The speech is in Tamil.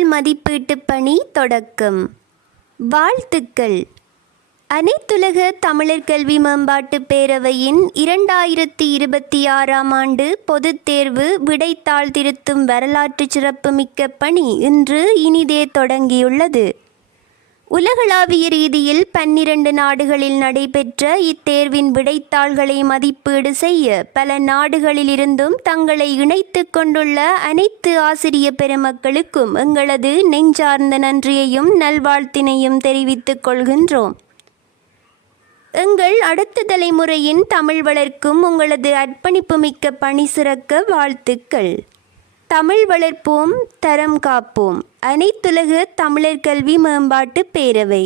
விடைத்தாள் மதிப்பீட்டு பணி தொடக்கம். வாழ்த்துக்கள். அனைத்துலக தமிழர் கல்வி மேம்பாட்டு பேரவையின் 2026ஆம் ஆண்டு பொதுத் தேர்வு விடைத்தாள் திருத்தும் வரலாற்று சிறப்புமிக்க பணி இன்று இனிதே தொடங்கியுள்ளது. உலகளாவிய ரீதியில் 12 நாடுகளில் நடைபெற்ற இத்தேர்வின் விடைத்தாள்களை மதிப்பீடு செய்ய பல நாடுகளிலிருந்தும் தங்களை இணைத்து கொண்டுள்ள அனைத்து ஆசிரிய பெருமக்களுக்கும் எங்களது நெஞ்சார்ந்த நன்றியையும் நல்வாழ்த்தினையும் தெரிவித்துக் கொள்கின்றோம். எங்கள் அடுத்த தலைமுறையின் தமிழ் வளர்க்கும் உங்களது அர்ப்பணிப்புமிக்க பணி சிறக்க வாழ்த்துக்கள். தமிழ் வளர்ப்போம், தரம் காப்போம். அனைத்துலக தமிழர் கல்வி மேம்பாட்டு பேரவை.